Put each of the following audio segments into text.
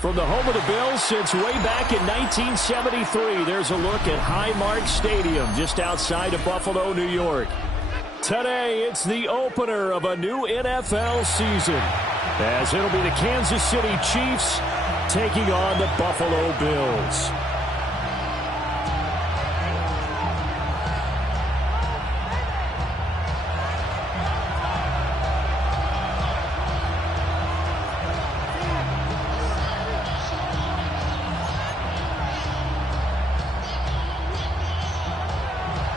From the home of the Bills since way back in 1973, there's a look at Highmark Stadium just outside of Buffalo, New York. Today, it's the opener of a new NFL season, as it'll be the Kansas City Chiefs taking on the Buffalo Bills.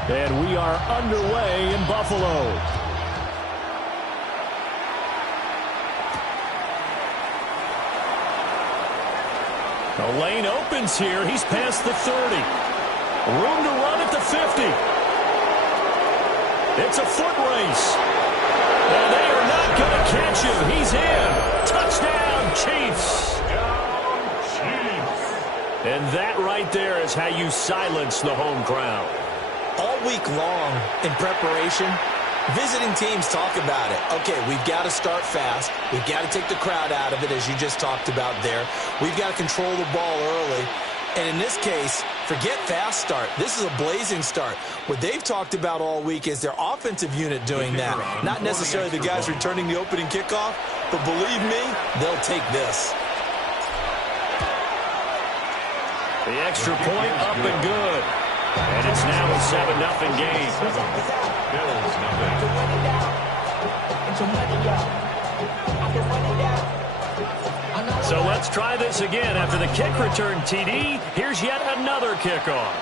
And we are underway in Buffalo. The lane opens here. He's past the 30. Room to run at the 50. It's a foot race. And they are not going to catch him. He's in. Touchdown, Chiefs. And that right there is how you silence the home crowd. All week long in preparation, visiting teams talk about it. Okay, we've got to start fast. We've got to take the crowd out of it, as you just talked about there. We've got to control the ball early. And in this case, forget fast start. This is a blazing start. What they've talked about all week is their offensive unit doing that. Not necessarily the guys returning the opening kickoff, but believe me, they'll take this. The extra point up and good. And it's now a 7-0 game. So let's try this again. After the kick return TD, here's yet another kickoff.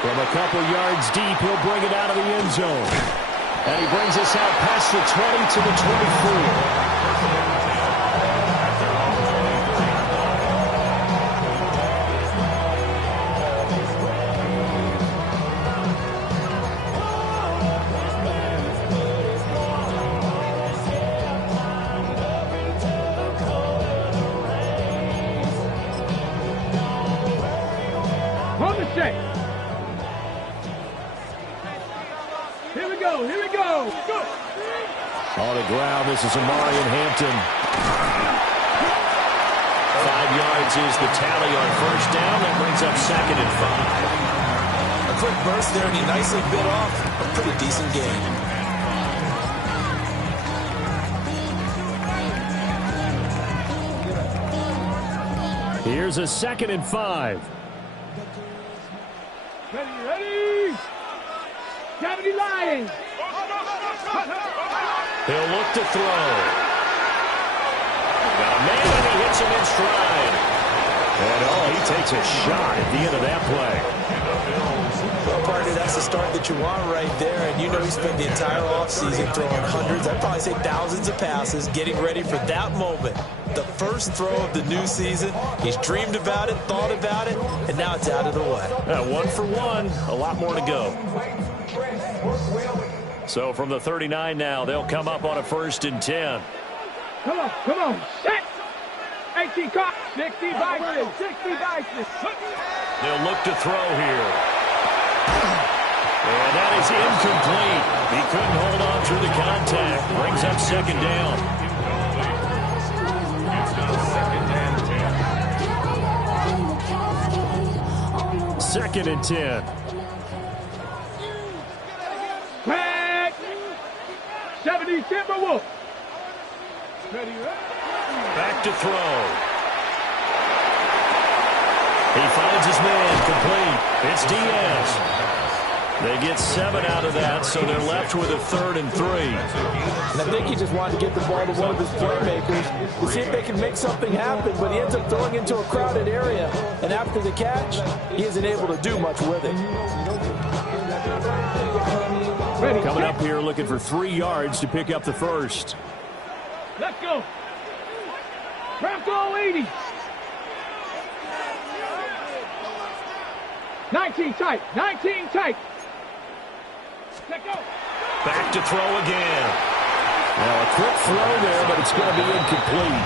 From a couple yards deep, he'll bring it out of the end zone. And he brings us out past the 20 to the 24. On the ground, this is Amari in Hampton. 5 yards is the tally on first down. That brings up 2nd and 5. A quick burst there, and he nicely bit off a pretty decent gain. Here's a 2nd and 5. Ready? Gravity Lions! He'll look to throw. Got a man, and he hits him in stride. And he takes a shot at the end of that play. Well, partner, that's the start that you want right there. And you know he spent the entire offseason throwing hundreds, I'd probably say thousands of passes, getting ready for that moment. The first throw of the new season. He's dreamed about it, thought about it, and now it's out of the way. 1 for 1. A lot more to go. So from the 39 now, they'll come up on a 1st and 10. Come on. Set. 18 cut. 60 vices. They'll look to throw here. And that is incomplete. He couldn't hold on through the contact. Brings up 2nd down. Second and 10. Back. 70 Timberwolves. Back to throw. He finds his man complete. It's Diaz. They get 7 out of that, so they're left with a 3rd and 3. And I think he just wanted to get the ball to one of his playmakers to see if they can make something happen, but he ends up throwing into a crowded area. And after the catch, he isn't able to do much with it. Coming up here looking for 3 yards to pick up the first. Let's go. Bronco 80. 19 tight. Let go. Back to throw again. Now a quick throw there, but it's going to be incomplete.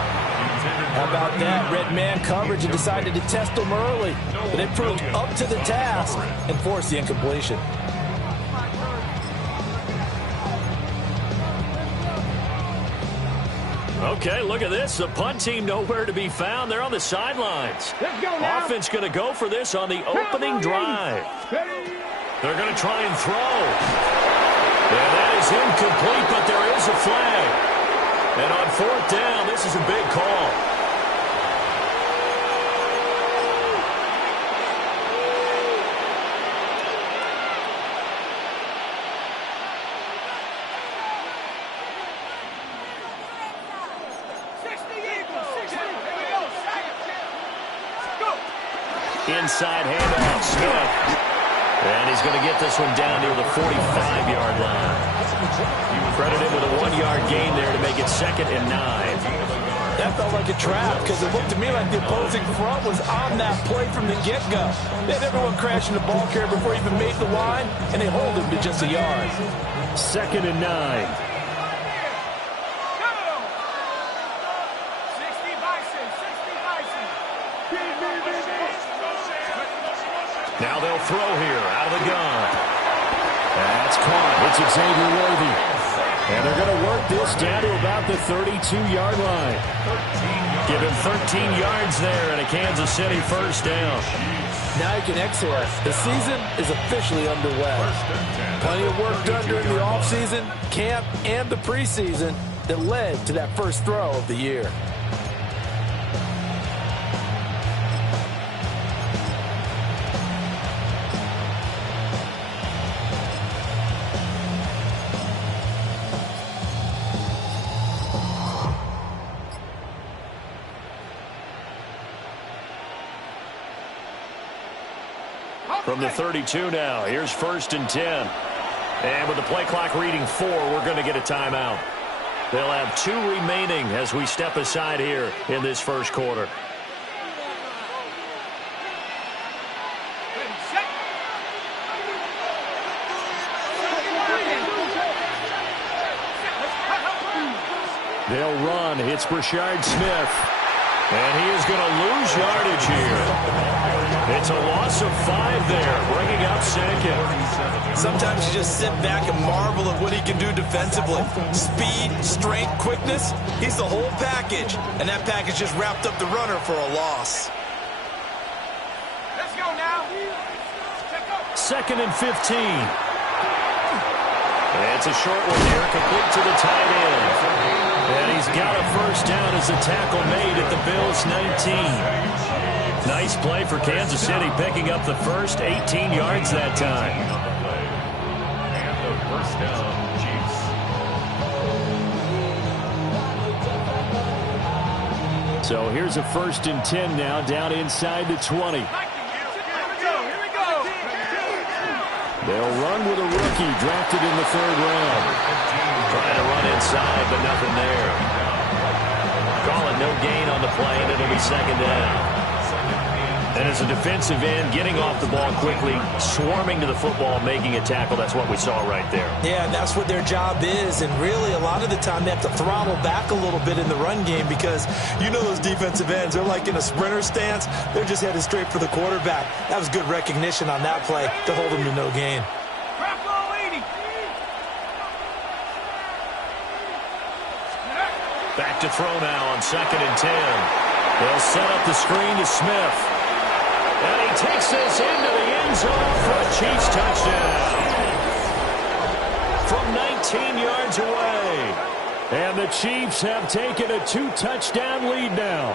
How about that? Red man coverage and decided to test him early. But it proved up to the task and forced the incompletion. Okay, look at this. The punt team nowhere to be found. They're on the sidelines. Let's go now. Offense going to go for this on the opening drive. They're going to try and throw. And that is incomplete, but there is a flag. And on fourth down, this is a big call. Inside handoff, Smith. And he's going to get this one down near the 45-yard line. Credited with a 1-yard gain there to make it 2nd and 9. That felt like a trap because it looked to me like the opposing front was on that play from the get-go. They had everyone crashing the ball carrier before he even made the line, and they hold him to just a yard. 2nd and 9. Now they'll throw here out of the gun. That's caught. It's Xavier Worthy. And they're going to work this down to about the 32-yard line. Give him 13 yards there and a Kansas City first down. Now you can exhale. The season is officially underway. Plenty of work done during the offseason, camp, and the preseason that led to that first throw of the year. From the 32 now, here's 1st and 10. And with the play clock reading 4, we're going to get a timeout. They'll have 2 remaining as we step aside here in this first quarter. They'll run. It's Brashard Smith. And he is going to lose yardage here. It's a loss of 5 there, bringing up 2nd. Sometimes you just sit back and marvel at what he can do defensively. Speed, strength, quickness, he's the whole package. And that package just wrapped up the runner for a loss. Let's go now. 2nd and 15. It's a short one here, complete to the tight end. And he's got a first down as a tackle made at the Bills' 19. Nice play for Kansas City, picking up the first 18 yards that time. And the first down, Chiefs. So here's a 1st and 10 now, down inside the 20. Here we go. They'll run with a rookie drafted in the 3rd round. Trying to run inside, but nothing there. Call it no gain on the play, and it'll be 2nd down. And as a defensive end, getting off the ball quickly, swarming to the football, making a tackle, that's what we saw right there. Yeah, and that's what their job is. And really, a lot of the time, they have to throttle back a little bit in the run game because you know those defensive ends, they're like in a sprinter stance. They're just headed straight for the quarterback. That was good recognition on that play to hold them to no gain. Back to throw now on 2nd and 10. They'll set up the screen to Smith. And he takes this into the end zone for a Chiefs touchdown. From 19 yards away. And the Chiefs have taken a 2-touchdown lead now.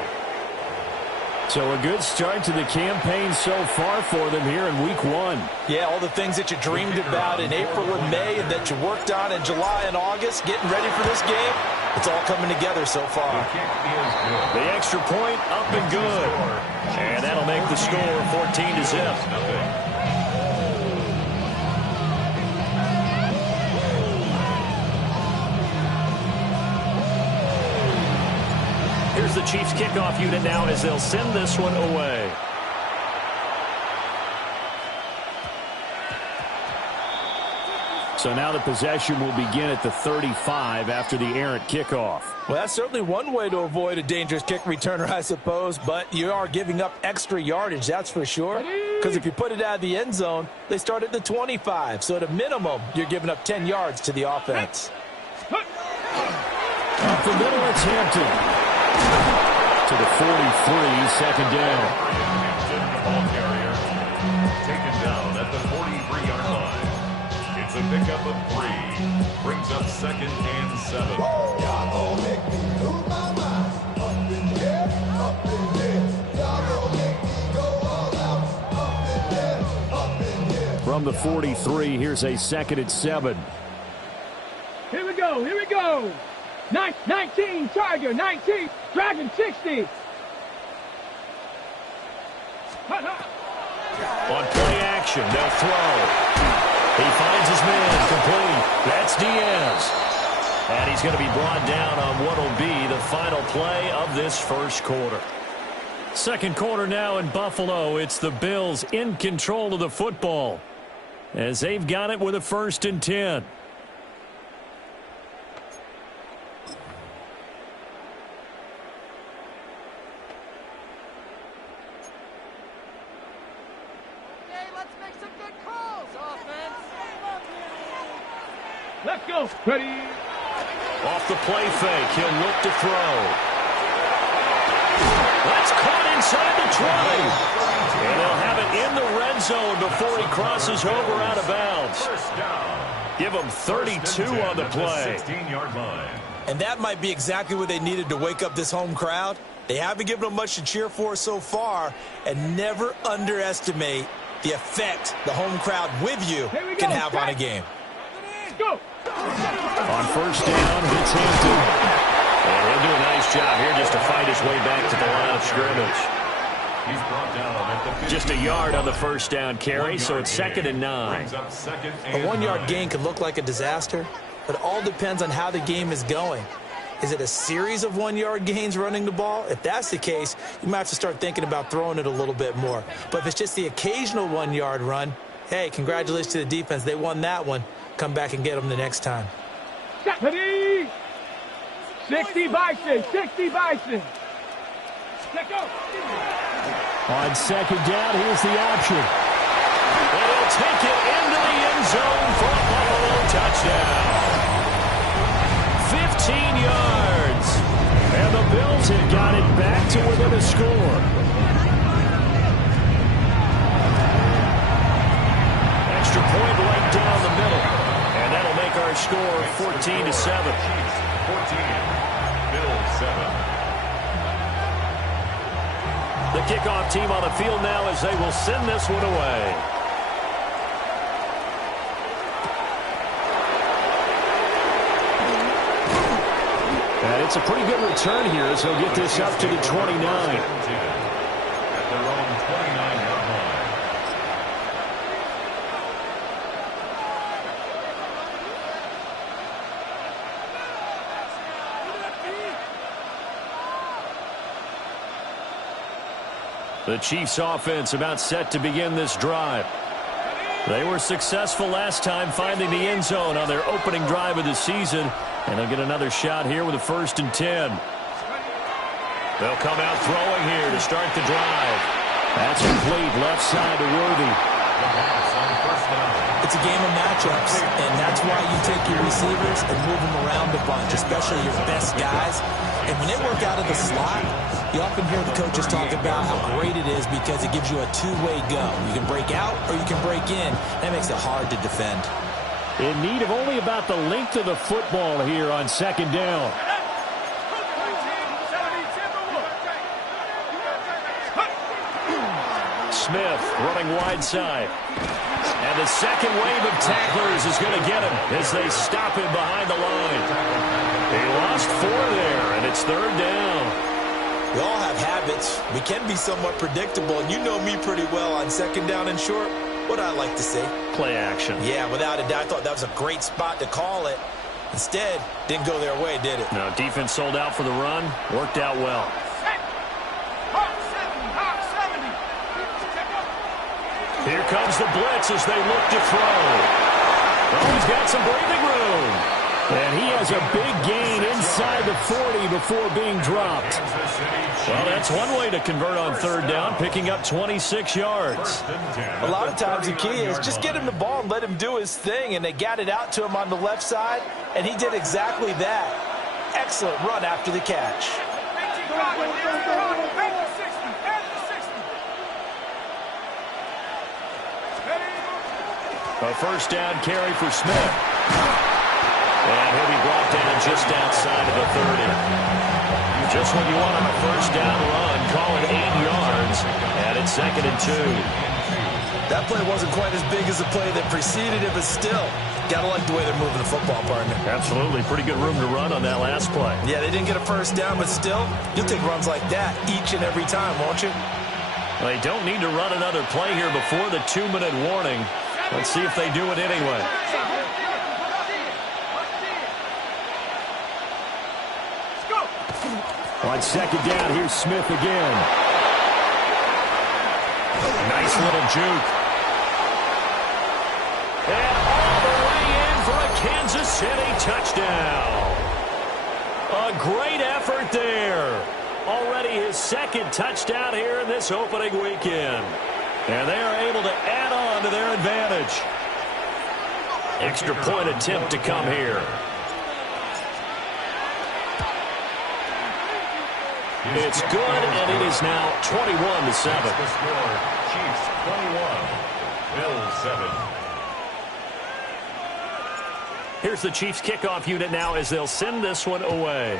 So a good start to the campaign so far for them here in Week 1. Yeah, all the things that you dreamed about in April and May and that you worked on in July and August, getting ready for this game, it's all coming together so far. The extra point up and good. And that'll make the score 14-0. Here's the Chiefs kickoff unit now as they'll send this one away. So now the possession will begin at the 35 after the errant kickoff. Well, that's certainly one way to avoid a dangerous kick returner, I suppose, but you are giving up extra yardage, that's for sure. Because if you put it out of the end zone, they start at the 25. So at a minimum, you're giving up 10 yards to the offense. Up the middle, it's Hampton. To the 43, second down. Hampton, the ball carrier, taken down at the 43-yard line. It's a pickup of 3. Brings up 2nd and 7. Y'all gon' make me lose my mind. Up in here, up in here. Y'all gon' make me go all out. Up in here, up in here. From the 43, here's a 2nd and 7. Here we go. Here we go. 19, Tiger, 19, Dragon 60. On play action, they'll throw. He finds his man, complete. That's Diaz. And he's going to be brought down on what will be the final play of this first quarter. Second quarter now in Buffalo. It's the Bills in control of the football as they've got it with a 1st and 10. Let's go. Ready. Off the play fake, he'll look to throw. That's caught inside the 20. And they'll have it in the red zone before he crosses over out of bounds. Give him 32 on the play. 16-yard line. And that might be exactly what they needed to wake up this home crowd. They haven't given them much to cheer for so far, and never underestimate the effect the home crowd with you can have on a game. Go. On first down, it's Hampton. And he'll do a nice job here just to fight his way back to the line of scrimmage. He's brought down at the Just a yard on the first down carry, so it's 2nd and 9. Brings up 2nd A and 1-yard 9. gain could look like a disaster, but it all depends on how the game is going. Is it a series of 1-yard gains running the ball? If that's the case, you might have to start thinking about throwing it a little bit more. But if it's just the occasional 1-yard run, hey, congratulations to the defense. They won that one. Come back and get them the next time. Ready. 60 Bison. 60 Bison. Let go. On second down, here's the option. And he'll take it into the end zone for a Buffalo touchdown. 15 yards. And the Bills have got it back to within a score. Extra point right down the middle. And that'll make our score 14-7. 14. Bills 7. The kickoff team on the field now as they will send this one away. And it's a pretty good return here as he'll get this up to the 29. At their own 29-yard line. The Chiefs offense about set to begin this drive. They were successful last time finding the end zone on their opening drive of the season. And they'll get another shot here with a 1st and 10. They'll come out throwing here to start the drive. That's complete left side to Worthy. It's a game of matchups, and that's why you take your receivers and move them around a bunch, especially your best guys. And when they work out of the slot, you often hear the coaches talk about how great it is because it gives you a two-way go. You can break out or you can break in. That makes it hard to defend. In need of only about the length of the football here on second down. Smith running wide side. And the second wave of tacklers is going to get him as they stop him behind the line. He lost 4 there, and it's 3rd down. We all have habits. We can be somewhat predictable, and you know me pretty well on second down and short. What I like to say? Play action. Yeah, without a doubt. I thought that was a great spot to call it. Instead, didn't go their way, did it? No, defense sold out for the run. Worked out well. Here comes the blitz as they look to throw. Oh, he's got some breathing room. And he has a big gain inside the 40 before being dropped. Well, that's one way to convert on 3rd down, picking up 26 yards. A lot of times the key is just get him the ball and let him do his thing, and they got it out to him on the left side, and he did exactly that. Excellent run after the catch. A first down carry for Smith. And he'll be brought down just outside of the 30. Just when you want on a first down run, call it 8 yards. And it's 2nd and 2. That play wasn't quite as big as the play that preceded it, but still, gotta like the way they're moving the football, partner. Absolutely. Pretty good room to run on that last play. Yeah, they didn't get a first down, but still, you'll take runs like that each and every time, won't you? They don't need to run another play here before the 2-minute warning. Let's see if they do it anyway. On 2nd down, here's Smith again. Nice little juke. And all the way in for a Kansas City touchdown. A great effort there. Already his 2nd touchdown here in this opening weekend. And they are able to add on to their advantage. Extra point attempt to come here. It's good, and it is now 21-7. The score, Chiefs 21, Bills 7. Here's the Chiefs kickoff unit now as they'll send this one away.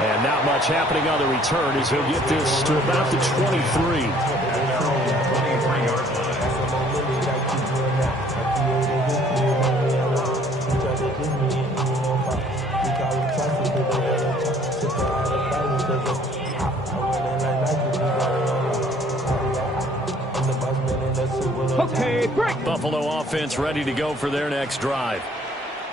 And not much happening on the return as he'll get this to about the 23. Okay, break. Buffalo offense ready to go for their next drive.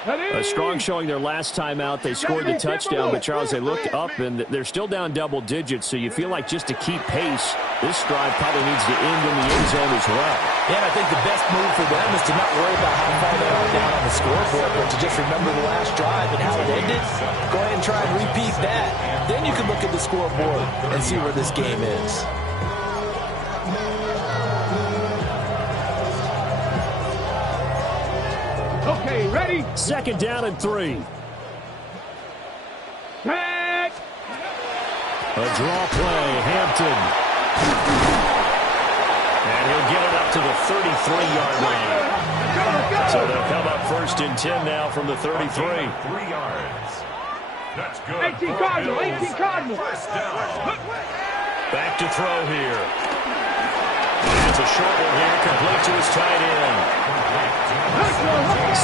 A strong showing their last time out. They scored the touchdown, but Charles, they looked up and they're still down double digits, so you feel like just to keep pace, this drive probably needs to end in the end zone as well. Yeah, and I think the best move for them is to not worry about how far they are down on the scoreboard, but to just remember the last drive and how it ended. Go ahead and try and repeat that. Then you can look at the scoreboard and see where this game is. Okay, ready? 2nd down and 3. Back. A draw play, Hampton. And he'll get it up to the 33-yard line. So they'll come up 1st and 10 now from the 33. 3 yards. That's good. 18 Cardinal, 18 Cardinal. First down. Back to throw here. It's a short one here, complete to his tight end.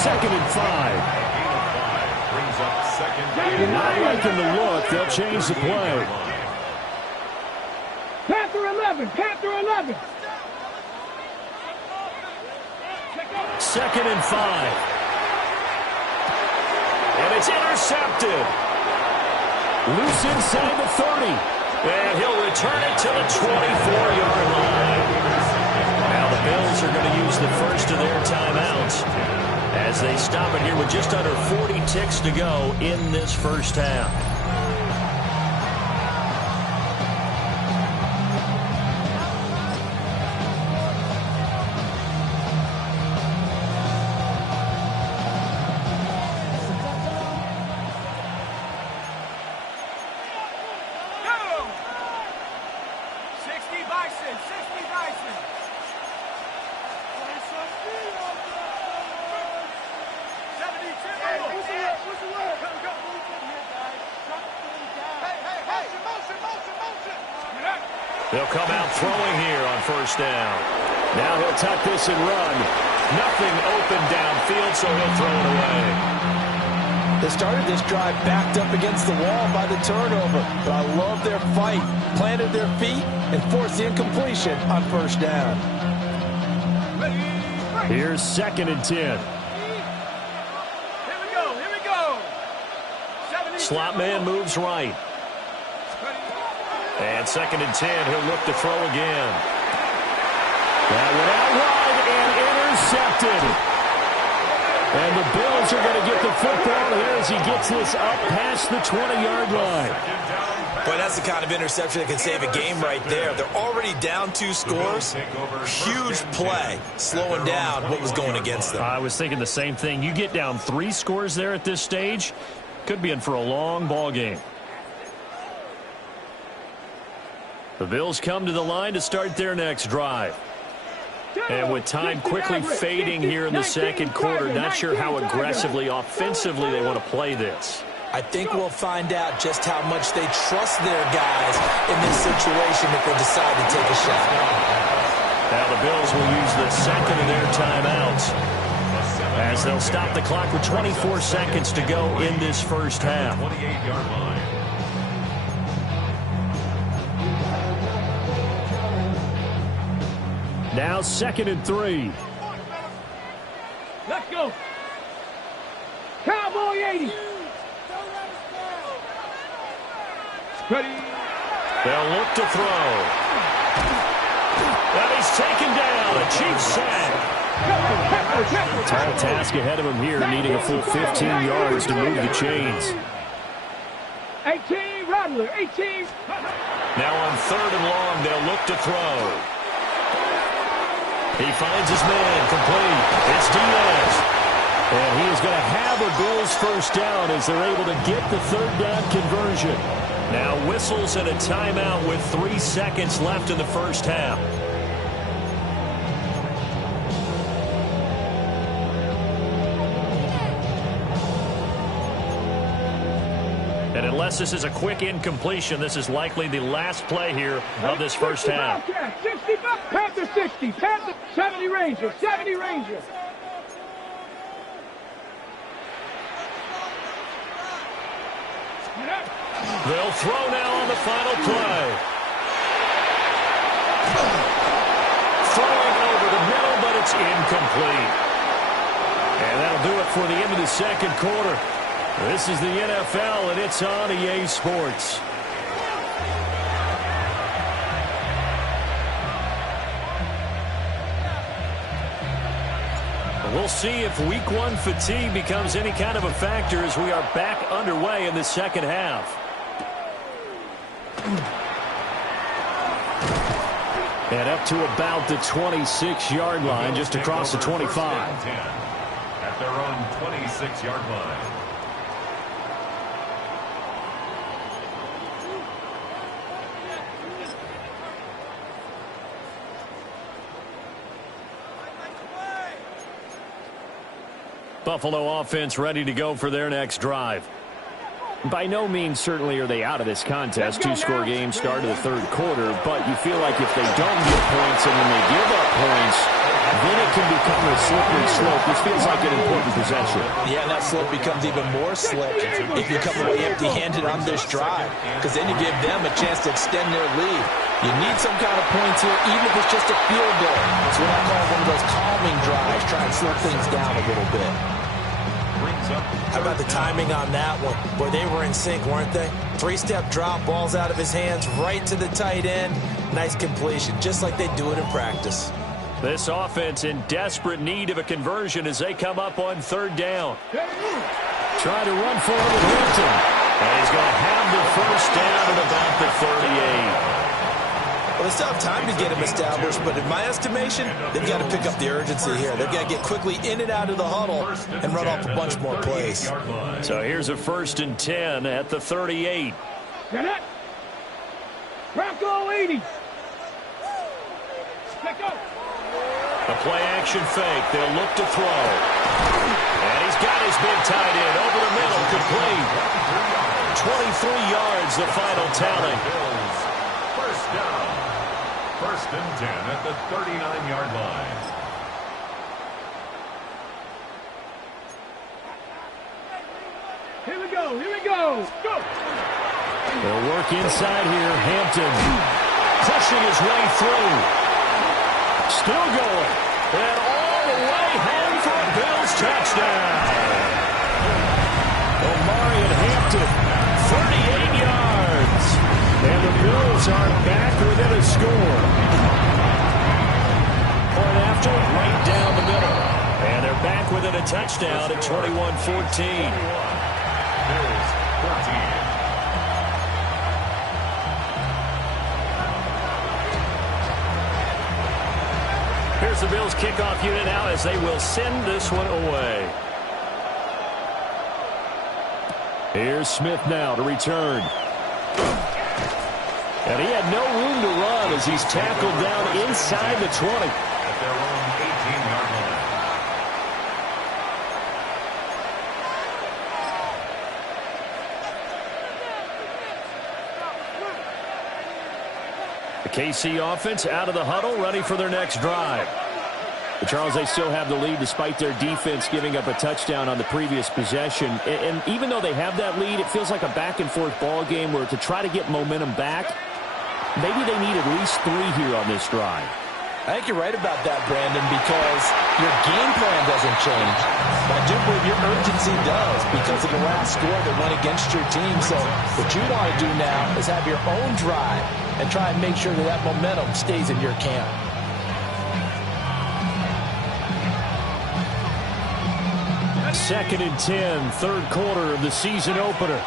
2nd and 5. Brings up 2nd. Not liking the look. They'll change the play. Panther 11, Panther 11. 2nd and 5. And it's intercepted. Loose inside the 30. And he'll return it to the 24-yard line. Now the Bills are going to use the first of their timeouts as they stop it here with just under 40 ticks to go in this first half. They'll come out throwing here on first down. Now he'll tuck this and run. Nothing open downfield, so he'll throw it away. They started this drive backed up against the wall by the turnover, but I love their fight. Planted their feet and forced the incompletion on first down. Here's 2nd and 10. Here we go, here we go. Slot man moves right. And 2nd and 10, he'll look to throw again. That went out wide and intercepted. And the Bills Bills are going to get the football here as he gets this up past the 20-yard line. Boy, that's the kind of interception that can save a game right there. They're already down 2 scores. Huge play, slowing down what was going against them. I was thinking the same thing. You get down 3 scores there at this stage, could be in for a long ball game. The Bills come to the line to start their next drive. And with time quickly fading here in the second quarter, not sure how aggressively, offensively they want to play this. I think we'll find out just how much they trust their guys in this situation if they decide to take a shot. Now the Bills will use the second of their timeouts as they'll stop the clock with 24 seconds to go in this first half. 28-yard line. Now 2nd and 3. Let's go. Cowboy 80. Ready. They'll look to throw. And he's taken down. A Chiefs sack. Tall task ahead of him here, needing a full 15 yards to move the chains. 18, Rattler, 18. Now on 3rd and long, they'll look to throw. He finds his man, complete. It's Diaz. And he is going to have a Bills first down as they're able to get the 3rd down conversion. Now whistles and a timeout with 3 seconds left in the first half. And unless this is a quick incompletion, this is likely the last play here of this first half. 65, Panther 60, Panther 70 Rangers, 70 Rangers. They'll throw now on the final play. Throwing over the middle, but it's incomplete. And that'll do it for the end of the second quarter. This is the NFL, and it's on EA Sports. We'll see if Week 1 fatigue becomes any kind of a factor as we are back underway in the second half. And up to about the 26-yard line, just across the 25. At their own 26-yard line. Buffalo offense ready to go for their next drive. By no means certainly are they out of this contest. 2-score game start of the 3rd quarter, but you feel like if they don't get points and when they give up points, then it can become a slippery slope. This feels like an important possession. Yeah, and that slope becomes even more slick if you come away empty-handed on this drive, because then you give them a chance to extend their lead. You need some kind of points here, even if it's just a field goal. It's what I call one of those calming drives, try and slow things down a little bit. How about the timing on that one? Boy, they were in sync, weren't they? 3-step drop, ball's out of his hands, right to the tight end. Nice completion, just like they do it in practice. This offense in desperate need of a conversion as they come up on 3rd down. Try to run forward with Hampton. And he's going to have the first down at about the 38. Well, they still have time to get him established, but in my estimation, they've got to pick up the urgency here. They've got to get quickly in and out of the huddle and run off a bunch more plays. So here's a 1st and 10 at the 38. Get it. Bronco 80. Let go. A play-action fake. They'll look to throw. And he's got his big tight end over the middle, complete. 23 yards, the final tally. First down. 1st and 10 at the 39-yard line. Here we go. Here we go. Go. They'll work inside here. Hampton pushing his way through. Still going. And all the way home for a Bills touchdown. Omarion Hampton, 38 yards. And the Bills are back within a score. Point after, right down the middle. And they're back within a touchdown at 21-14. Bills 14. Here's the Bills kickoff unit now as they will send this one away. Here's Smith now to return. And he had no room to run as he's tackled down inside the 20. At their own 18-yard line. The KC offense out of the huddle, ready for their next drive. But Charles, they still have the lead despite their defense giving up a touchdown on the previous possession. And even though they have that lead, it feels like a back-and-forth ball game where to try to get momentum back, maybe they need at least 3 here on this drive. I think you're right about that, Brandon, because your game plan doesn't change. But I do believe your urgency does because of the last score that went against your team. So what you want to do now is have your own drive and try and make sure that that momentum stays in your camp. Second and 10, third quarter of the season opener.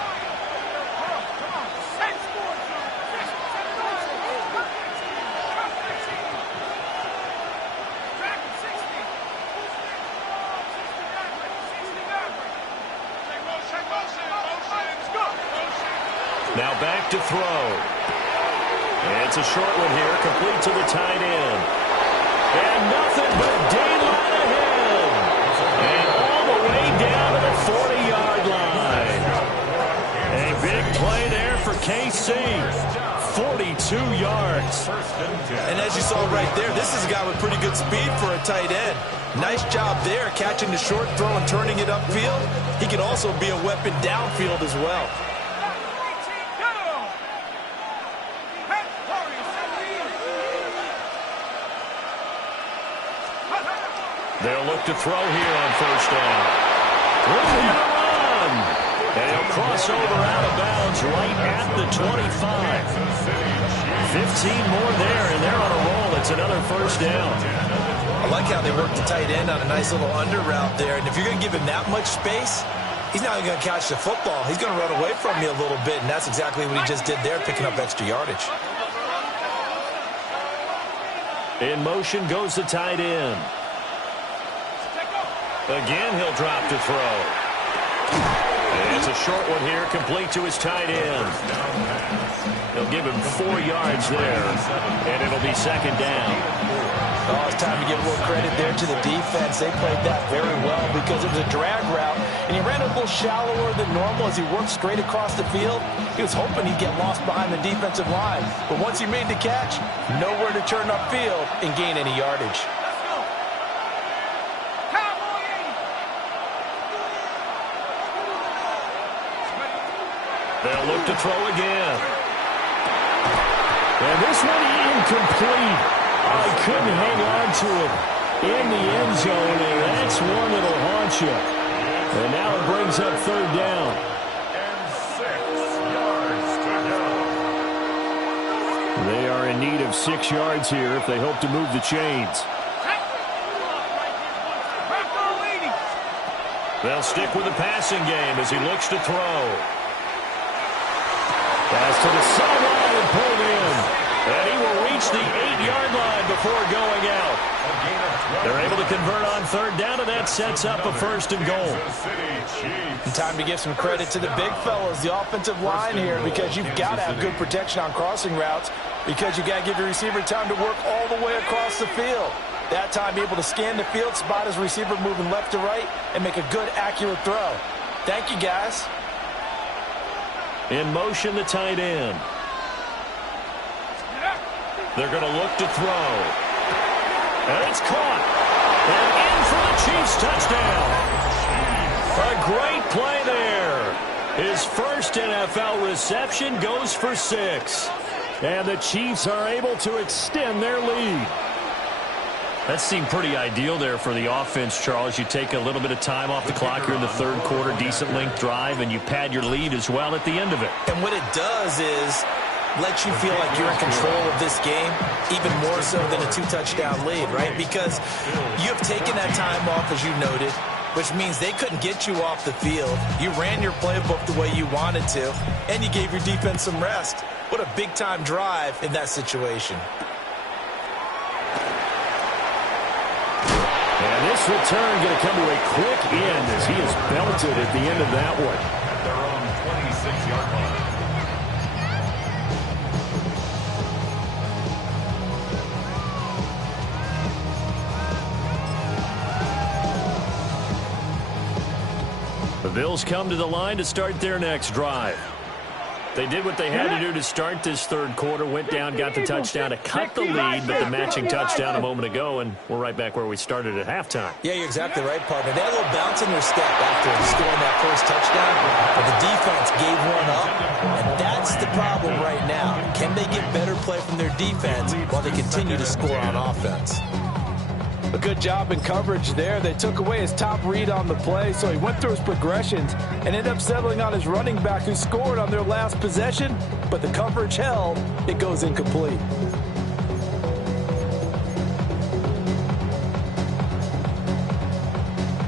Now back to throw. It's a short one here, complete to the tight end. And nothing but daylight ahead. And all the way down to the 40-yard line. A big play there for KC. 42 yards. And as you saw right there, this is a guy with pretty good speed for a tight end. Nice job there, catching the short throw and turning it upfield. He can also be a weapon downfield as well. They'll look to throw here on first down. Looking to run. And he'll cross over out of bounds right at the 25. 15 more there, and they're on a roll. It's another first down. I like how they work the tight end on a nice little under route there. And if you're going to give him that much space, he's not going to catch the football. He's going to run away from you a little bit, and that's exactly what he just did there, picking up extra yardage. In motion goes the tight end. Again, he'll drop to throw. And it's a short one here, complete to his tight end. They'll give him 4 yards there, and it'll be second down. Oh, it's time to give a little credit there to the defense. They played that very well because it was a drag route, and he ran a little shallower than normal as he worked straight across the field. He was hoping he'd get lost behind the defensive line, but once he made the catch, nowhere to turn upfield and gain any yardage. They'll look to throw again. And this one incomplete. I couldn't hang on to it in the end zone, and that's one that'll haunt you. And now it brings up third down. And 6 yards to go. They are in need of 6 yards here if they hope to move the chains. They'll stick with the passing game as he looks to throw. Pass to the sideline and pulled in. And he will reach the 8-yard line before going out. They're able to convert on third down, and that sets up a first and goal. And time to give some credit to the big fellas, the offensive line here, because you've got to have good protection on crossing routes, because you've got to give your receiver time to work all the way across the field. That time, able to scan the field, spot his receiver moving left to right, and make a good, accurate throw. Thank you, guys. In motion, the tight end. They're going to look to throw. And it's caught. And in for the Chiefs touchdown. A great play there. His first NFL reception goes for 6. And the Chiefs are able to extend their lead. That seemed pretty ideal there for the offense, Charles. You take a little bit of time off the clock here in the third quarter, decent length drive, and you pad your lead as well at the end of it. And what it does is let you feel like you're in control of this game, even more so than a 2-touchdown lead, right? Because you have taken that time off, as you noted. which means they couldn't get you off the field. You ran your playbook the way you wanted to, and you gave your defense some rest. What a big-time drive in that situation. And this return going to come to a quick end as he is belted at the end of that one. At their own 26-yard line. The Bills come to the line to start their next drive. They did what they had to do to start this third quarter, went down, got the touchdown to cut the lead, but the matching touchdown a moment ago, and we're right back where we started at halftime. Yeah, you're exactly right, partner. They had a little bounce in their step after scoring that first touchdown, but the defense gave one up, and that's the problem right now. Can they get better play from their defense while they continue to score on offense? A good job in coverage there. They took away his top read on the play, so he went through his progressions and ended up settling on his running back who scored on their last possession, but the coverage held. It goes incomplete.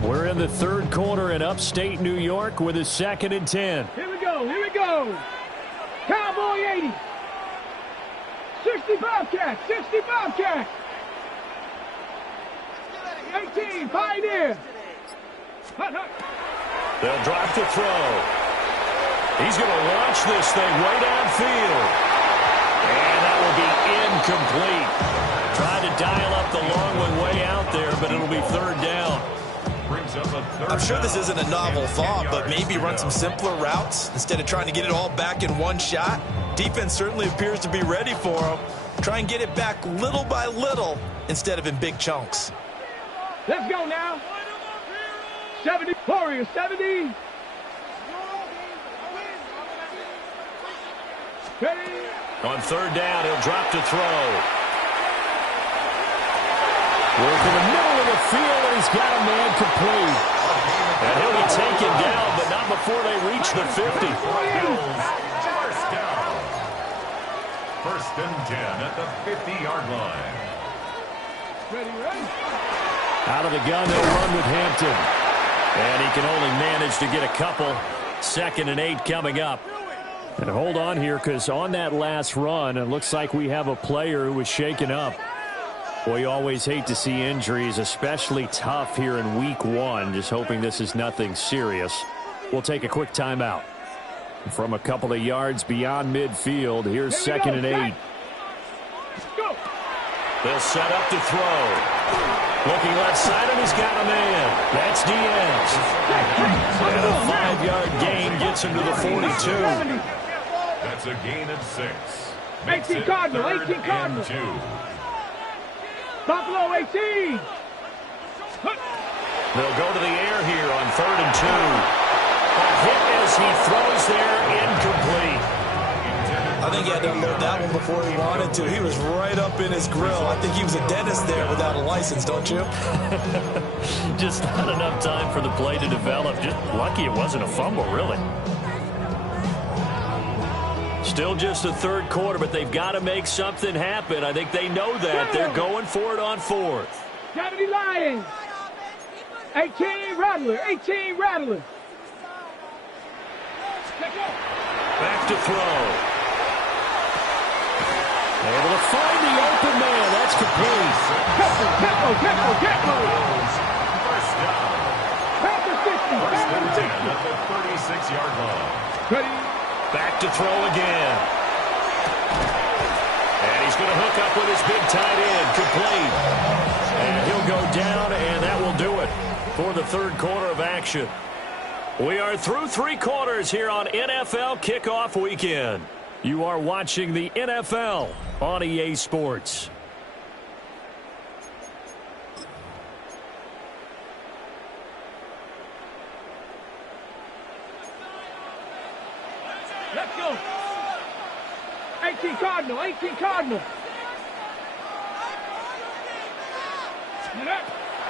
We're in the third quarter in upstate New York with a 2nd and 10. Here we go, here we go. Cowboy 80. 60 Bobcats, 60 Bobcats. 18, Pioneer. They'll drop to throw. He's going to launch this thing way downfield. And that will be incomplete. Tried to dial up the long one way out there, but it'll be third down. Brings up a third I'm sure this down. isn't a novel thought, but maybe run some simpler routes instead of trying to get it all back in one shot. Defense certainly appears to be ready for them. Try and get it back little by little instead of in big chunks. Let's go now. 70, Warriors, 70. Ready? On third down, he'll drop to throw. Work in the middle of the field, and he's got a man complete. And he'll be taken down, but not before they reach the 50. First down. 1st and 10 at the 50-yard line. Ready, ready. Out of the gun, they'll run with Hampton. And he can only manage to get a couple. 2nd and 8 coming up. And hold on here, because on that last run, it looks like we have a player who was shaken up. Boy, you always hate to see injuries, especially tough here in week 1. Just hoping this is nothing serious. We'll take a quick timeout. From a couple of yards beyond midfield, here's 2nd and 8. Go. They'll set up to throw. Looking left side, and he's got a man. That's Diaz. And a 5-yard gain gets him to the 42. That's a gain of 6. 18 Cardinal, 18 Cardinal. 2. Buffalo 18. They'll go to the air here on 3rd and 2. A hit as he throws there, incomplete. I think he had to unload that one before he wanted to. He was right up in his grill. I think he was a dentist there without a license, don't you? Just not enough time for the play to develop. Just lucky it wasn't a fumble, really. Still just the third quarter, but they've got to make something happen. I think they know that. They're going for it on 4th. 70 Lions. 18 Rattler, 18 Rattler. Back to throw. Able to find the open man. That's complete. Tempo. First down. Panther 60. 1st and 10 Panther at the 36-yard line. 60. Ready? Back to throw again. And he's going to hook up with his big tight end. Complete. And he'll go down, and that will do it for the third quarter of action. We are through 3 quarters here on NFL Kickoff Weekend. You are watching the NFL on EA Sports. Let's go. 18 Cardinal, 18 Cardinal.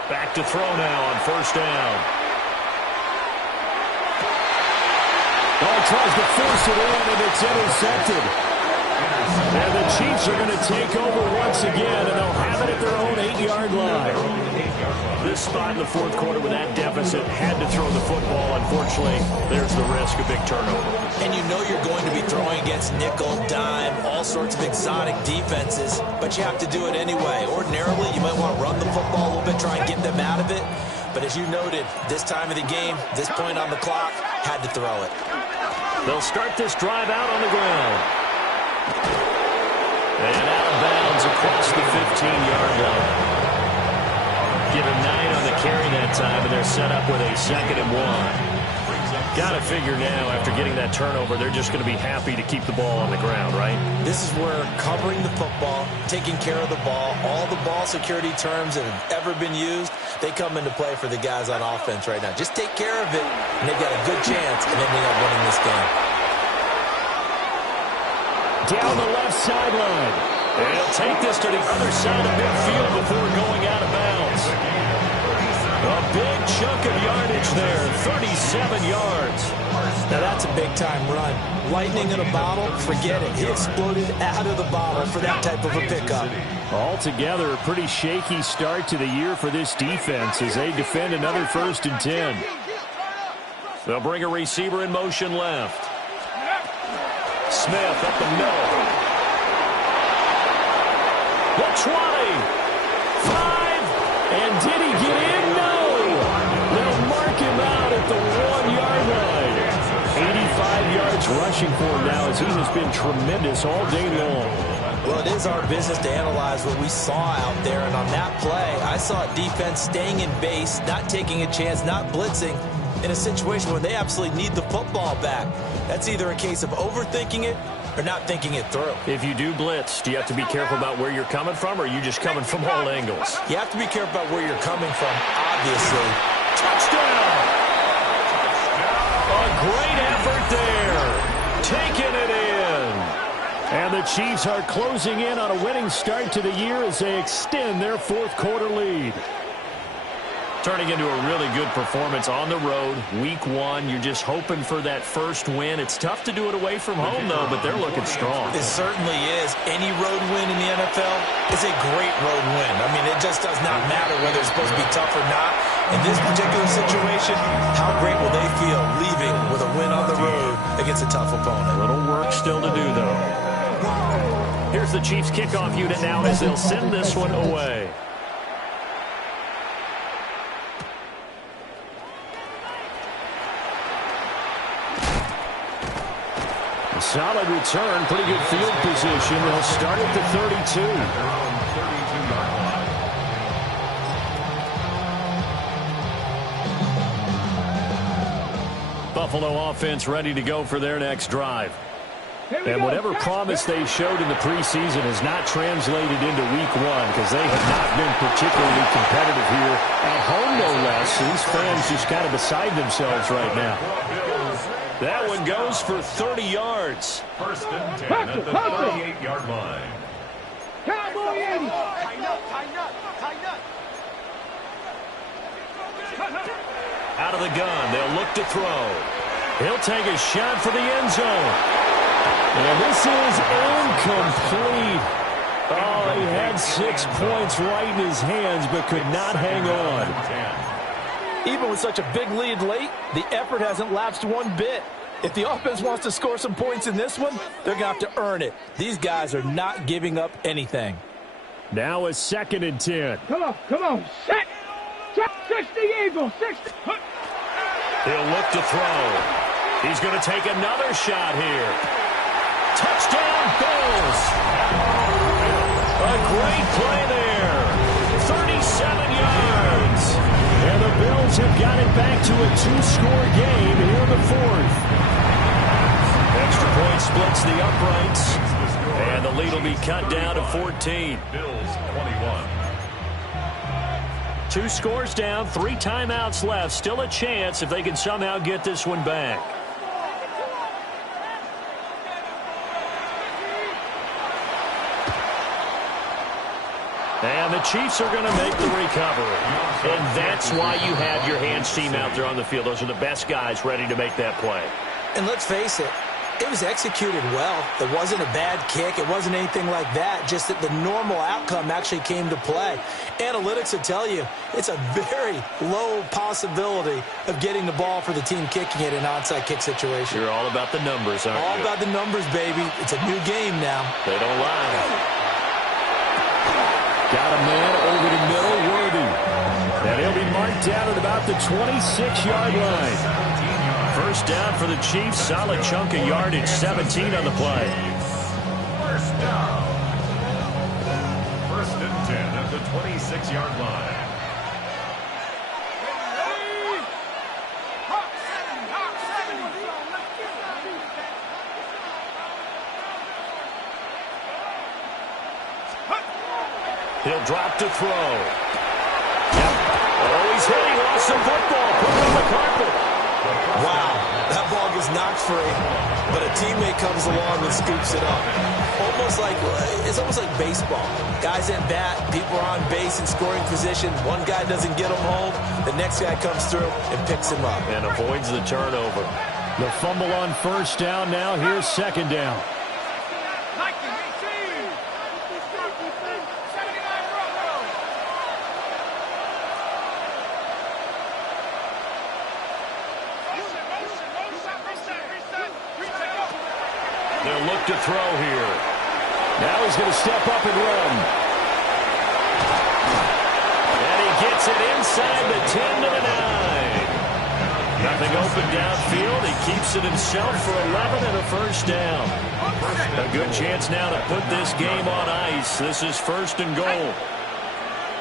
Back to throw now on 1st down. Tries to force it in, and it's intercepted. And the Chiefs are going to take over once again, and they'll have it at their own 8-yard line. this spot in the fourth quarter with that deficit, had to throw the football. Unfortunately, there's the risk of big turnover. And you know you're going to be throwing against nickel, dime, all sorts of exotic defenses, but you have to do it anyway. Ordinarily, you might want to run the football a little bit, try and get them out of it. But as you noted, this time of the game, this point on the clock, had to throw it. They'll start this drive out on the ground. And out of bounds across the 15-yard line. Give him 9 on the carry that time, and they're set up with a 2nd and 1. Got to figure now, after getting that turnover, they're just going to be happy to keep the ball on the ground, right? This is where covering the football, taking care of the ball, all the ball security terms that have ever been used, they come into play for the guys on offense right now. Just take care of it, and they've got a good chance of ending up winning this game. Down the left sideline. And he'll take this to the other side of midfield before going out of bounds. A big chunk of yardage there, 37 yards. Now that's a big-time run. Lightning in a bottle, forget it. He exploded out of the bottle for that type of a pickup. Altogether, a pretty shaky start to the year for this defense as they defend another 1st and 10. They'll bring a receiver in motion left. Smith up the middle. The 20. 5. And did he get in? No. They'll mark him out at the 1-yard line. 85 yards rushing for him now as he has been tremendous all day long. Well, it is our business to analyze what we saw out there. And on that play, I saw a defense staying in base, not taking a chance, not blitzing, in a situation where they absolutely need the football back. That's either a case of overthinking it or not thinking it through. If you do blitz, do you have to be careful about where you're coming from, or are you just coming from all angles? You have to be careful about where you're coming from, obviously. Touchdown! A great effort there. Taking it in. And the Chiefs are closing in on a winning start to the year as they extend their 4th quarter lead. Turning into a really good performance on the road. Week 1, you're just hoping for that first win. It's tough to do it away from home, though, but they're looking strong. It certainly is. Any road win in the NFL is a great road win. I mean, it just does not matter whether it's supposed to be tough or not. In this particular situation, how great will they feel leaving with a win on the road against a tough opponent? A little work still to do, though. Here's the Chiefs kickoff unit now as they'll send this one away. Solid return, pretty good field position. They'll start at the 32. Buffalo offense ready to go for their next drive. And whatever promise they showed in the preseason has not translated into week 1 because they have not been particularly competitive here at home, no less. These fans just kind of beside themselves right now. That one goes for 30 yards. 1st and 10 at the 38-yard line. Cowboy 80. Out of the gun, they'll look to throw. He'll take a shot for the end zone. And this is incomplete. Oh, he had 6 points right in his hands, but could not hang on. Even with such a big lead late, the effort hasn't lapsed one bit. If the offense wants to score some points in this one, they're going to have to earn it. These guys are not giving up anything. Now a 2nd and 10. Come on, set. 60 Eagles, 60. He'll look to throw. He's going to take another shot here. Touchdown, Bills. A great play there. 37 yards. And the Bills have got it back to a 2-score game here in the 4th. Extra point splits the uprights. And the lead will be cut down to 14. Bills 21. 2 scores down, 3 timeouts left. Still a chance if they can somehow get this one back. And the Chiefs are going to make the recovery. And that's why you have your hands team out there on the field. Those are the best guys ready to make that play. And let's face it, It was executed well. It wasn't a bad kick. It wasn't anything like that. Just that the normal outcome actually came to play. Analytics will tell you it's a very low possibility of getting the ball for the team kicking it in an onside kick situation. You're all about the numbers, aren't you? All about the numbers, baby. It's a new game now. They don't lie. Got a man over the middle, Worthy. And he'll be marked down at about the 26-yard line. First down for the Chiefs. Solid chunk of yardage. 17 on the play. First down. First and 10 at the 26-yard line. He'll drop to throw. Yep. Oh, he's hit. He lost some football. Put it on the carpet. Wow, that ball gets knocked free, but a teammate comes along and scoops it up. It's almost like baseball. Guys at bat, people are on base in scoring position. One guy doesn't get him home. The next guy comes through and picks him up. And avoids the turnover. The fumble on first down now. Here's second down. They'll look to throw here. Now he's going to step up and run. And he gets it inside the 10 to the 9. Nothing open downfield. He keeps it himself for 11 and a first down. A good chance now to put this game on ice. This is first and goal.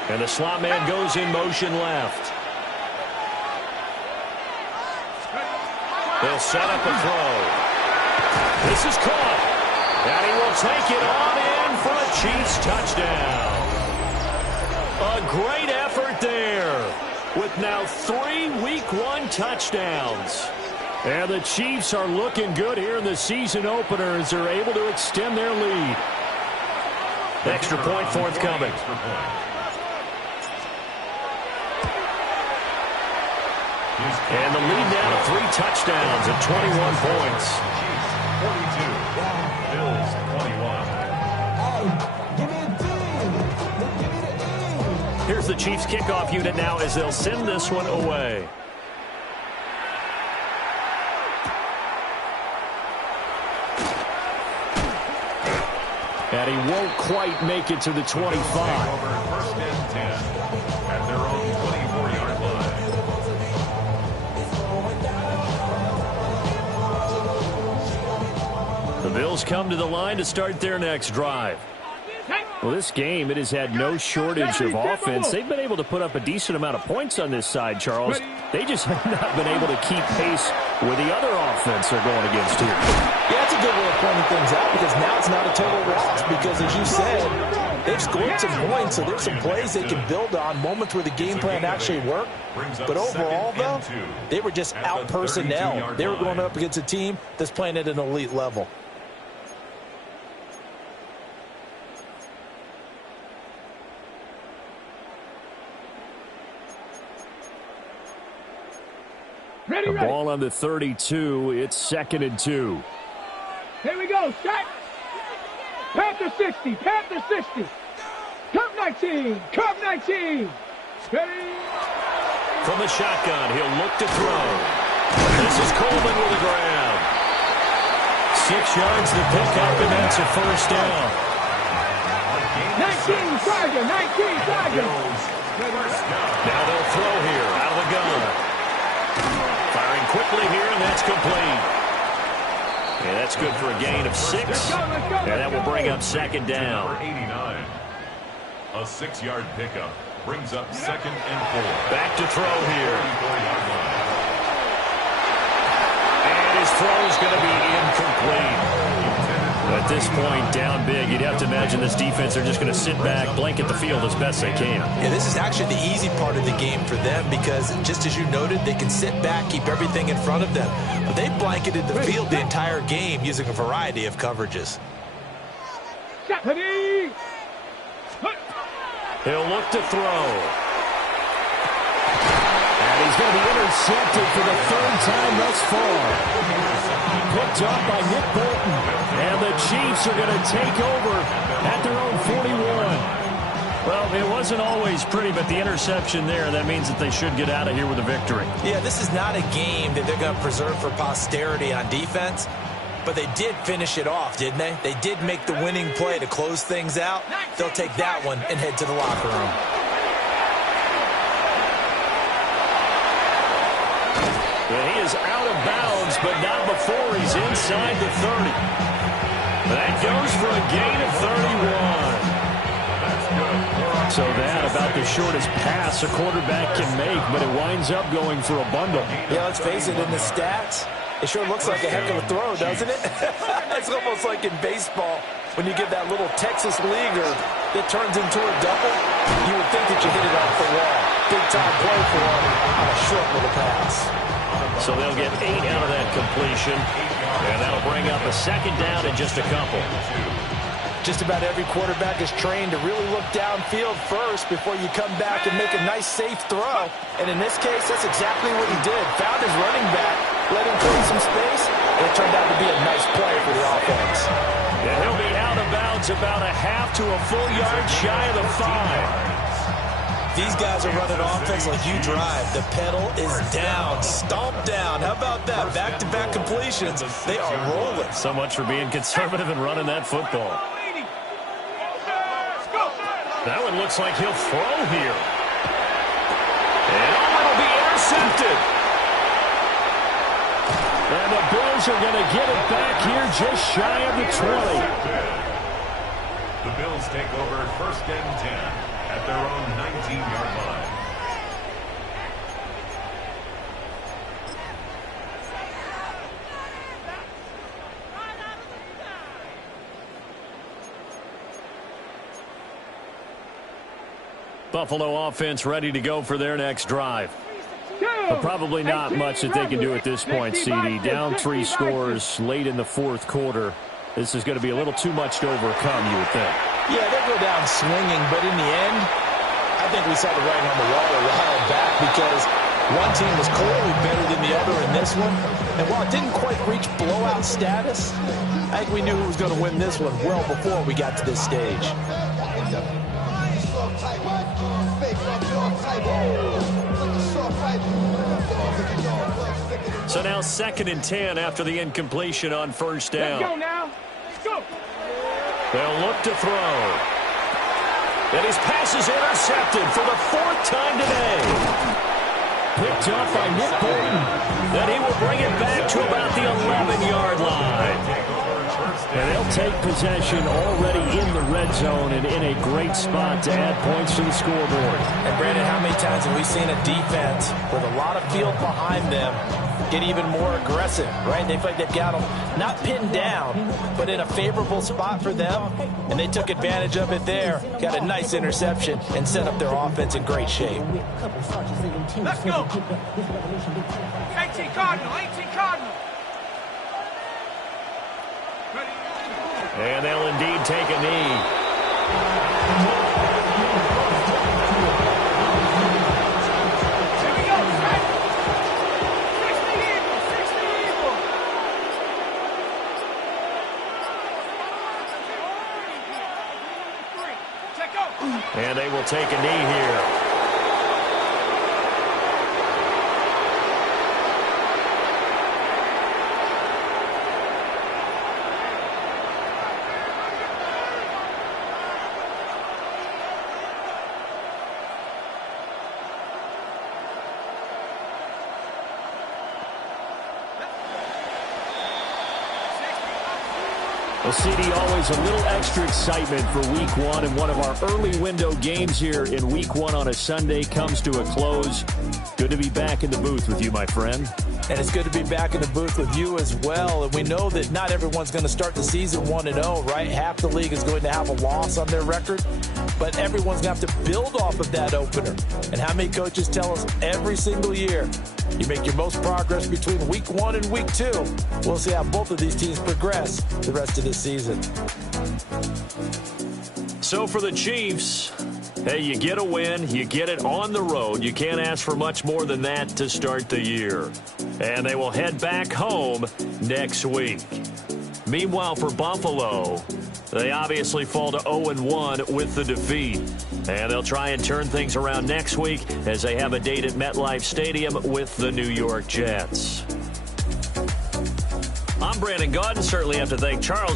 And the slot man goes in motion left. They'll set up a throw. This is caught. And he will take it on in for a Chiefs touchdown. A great effort there with now 3 Week 1 touchdowns. And the Chiefs are looking good here in the season opener as they're able to extend their lead. Extra point forthcoming. And the lead now to 3 touchdowns at 21 points. 42. Bills 21. Here's the Chiefs kickoff unit now as they'll send this one away. And he won't quite make it to the 25. First and 10 at their own 24-yard line. The Bills come to the line to start their next drive. Well, this game, it has had no shortage of offense. They've been able to put up a decent amount of points on this side, Charles. They just have not been able to keep pace with the other offense they're going against here. Yeah, that's a good way of pointing things out because now it's not a total loss because, as you said, they've scored some points, so there's some plays they can build on, moments where the game plan actually worked. But overall, though, they were just out-personnel. They were going up against a team that's playing at an elite level. The ball on the 32. It's 2nd and 2. Here we go. Shot. Panther 60. Panther 60. Curve 19. Curve 19. Ready. From the shotgun, he'll look to throw. This is Coleman with the grab. 6 yards to pick up, and that's a first down. 19 Tiger. 19 Tiger. Now they'll throw here out of the gun. Firing quickly here, and that's complete. Yeah, that's good for a gain of 6. And that will bring up 2nd down. Number 89. A 6-yard pickup brings up 2nd and 4. Back to throw here. 34-yard line. And his throw is going to be incomplete. At this point, down big, you'd have to imagine this defense are just going to sit back, blanket the field as best they can. Yeah, this is actually the easy part of the game for them because, just as you noted, they can sit back, keep everything in front of them. But they blanketed the field the entire game using a variety of coverages. He'll look to throw. And he's going to be intercepted for the third time thus far. Picked up by Nick Bolton. And the Chiefs are going to take over at their own 41. Well, it wasn't always pretty, but the interception there, that means that they should get out of here with a victory. Yeah, this is not a game that they're going to preserve for posterity on defense, but they did finish it off, didn't they? They did make the winning play to close things out. They'll take that one and head to the locker room. Well, he is out of bounds, but not before he's inside the 30. That goes for a gain of 31. So that about the shortest pass a quarterback can make, but it winds up going for a bundle. Yeah, let's face it, in the stats, it sure looks like a heck of a throw, doesn't it? It's almost like in baseball when you give that little Texas leaguer that turns into a double. You would think that you hit it off the wall. Big-time play for him on a short little pass. So they'll get 8 out of that completion, and that'll bring up a second down in just a couple. Just about every quarterback is trained to really look downfield first before you come back and make a nice, safe throw. And in this case, that's exactly what he did. Found his running back, let him create some space, and it turned out to be a nice play for the offense. And he'll be out of bounds about a half to a full yard shy of the 5. These guys are running offense like you drive. The pedal is down, stomp down. How about that? Back-to-back completions. They are rolling. So much for being conservative and running that football. That one looks like he'll throw here. And it'll be intercepted. And the Bills are going to get it back here just shy of the 20. The Bills take over 1st and 10 at their own 19-yard line. Buffalo offense ready to go for their next drive. But probably not much that they can do at this point, CD. Down 3 scores late in the 4th quarter. This is going to be a little too much to overcome, you would think. Yeah, they'll go down swinging, but in the end, I think we saw the writing on the wall a while back because one team was clearly better than the other in this one. And while it didn't quite reach blowout status, I think we knew who was going to win this one well before we got to this stage. So now 2nd and 10 after the incompletion on 1st down. Let's go now. Let's go. They'll look to throw. And his pass is intercepted for the 4th time today. Picked up by Nick Bolton. Then he will bring it back to about the 11-yard line. And they'll take possession already in the red zone and in a great spot to add points to the scoreboard. And Brandon, how many times have we seen a defense with a lot of field behind them get even more aggressive, right? They feel like they've got them not pinned down, but in a favorable spot for them, and they took advantage of it there. Got a nice interception and set up their offense in great shape. Let's go. 18 Cardinal, 18 Cardinal. And they'll indeed take a knee. Here we go, right? 60 equal, 60 equal. Check out. And they will take a knee here. Well, CD, always a little extra excitement for Week 1, and one of our early window games here in Week 1 on a Sunday comes to a close. Good to be back in the booth with you, my friend. And it's good to be back in the booth with you as well. And we know that not everyone's going to start the season 1-0, right? Half the league is going to have a loss on their record. But everyone's going to have to build off of that opener. And how many coaches tell us every single year, you make your most progress between Week 1 and Week 2. We'll see how both of these teams progress the rest of this season. So for the Chiefs, Hey, you get a win, you get it on the road. You can't ask for much more than that to start the year. And they will head back home next week. Meanwhile, for Buffalo, they obviously fall to 0-1 with the defeat. And they'll try and turn things around next week as they have a date at MetLife Stadium with the New York Jets. I'm Brandon Gaudin. Certainly have to thank Charles